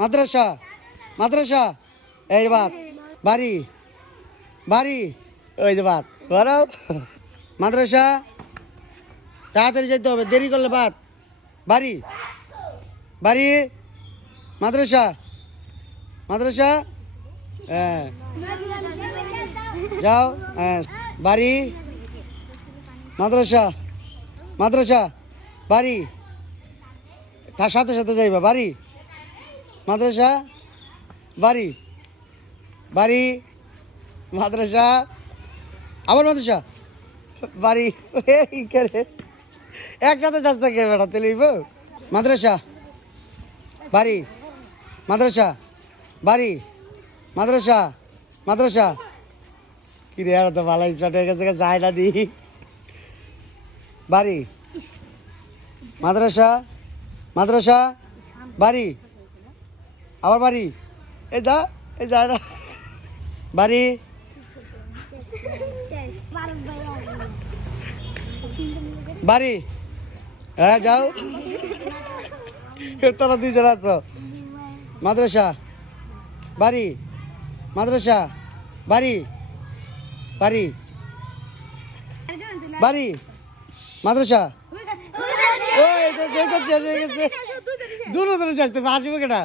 মাদ্রাসা মাদ্রাসা, এই যে বাদ, বাড়ি বাড়ি, ওই যে বাদ, বলো। মাদ্রাসা, তাড়াতাড়ি যেতে হবে, দেরি করলে বাদ। বাড়ি বাড়ি, মাদ্রাসা মাদ্রাসা হ্যাঁ। যাও হ্যাঁ বাড়ি, মাদ্রাসা মাদ্রাসা, বাড়ি। তার সাথে সাথে যাইবা, বাড়ি। মাদ্রাসা? বাড়ি? বাড়ি? মাদ্রাসা? আবার মাদ্রাসা? বাড়ি? একসাথে যাস থাকে বেড়া তেলিব মাদ্রাসা? বাড়ি? মাদ্রাসা? বাড়ি? মাদ্রাসা? মাদ্রাসা? কি রে আর তো ভালো স্টার্ট হয়ে গেছে যায় না দি। বাড়ি? মাদ্রাসা? মাদ্রাসা? বাড়ি? আবার বাড়ি। এই যা এই যায় না বাড়ি। বাড়ি। হ্যাঁ যাও। তোরা দুইজন আছো। মাদ্রাসা। বাড়ি। মাদ্রাসা। বাড়ি। বাড়ি। বাড়ি। মাদ্রাসা। দূরে দূরে যাচ্ছে আসবে কেটা